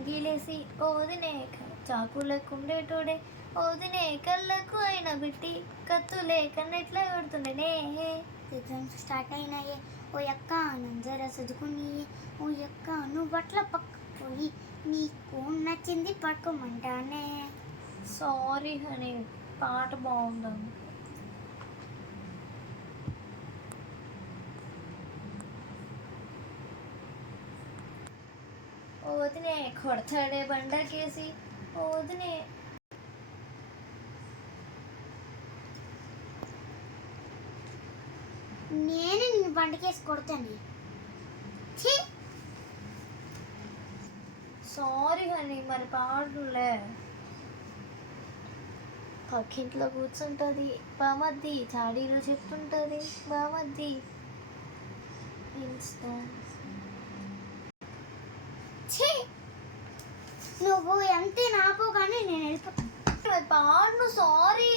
ఎంగిలేసి ఓదినే చాకులకుండేటోడే ఓదినే కళ్ళకు అయిన బిట్టి కత్తు లేక నెట్లా కొడుతుండేనే. ఎగ్జామ్స్ స్టార్ట్ అయినాయే ఓ యక్క నంజర చదువుకుని ఓ యక్క నువ్వు అట్లా పక్కకు పోయి నీకు నచ్చింది పడుకోమంటానే. సారీ హనీ, పాట బాగుందని. ఓదినే కొడతాడే బండకేసి ఓదినే. నేనే నిన్ను బండకేసి కొడతాను. సారీ హనీ, మరి పాడులే. పక్కింట్లో కూర్చుంటుంది బామద్ది, చాడీలు చెప్తుంటుంది బామద్ది. నువ్వు ఎంత నాపు కానీ నేను వెళ్ళిపోతాను. పాడు, సారీ.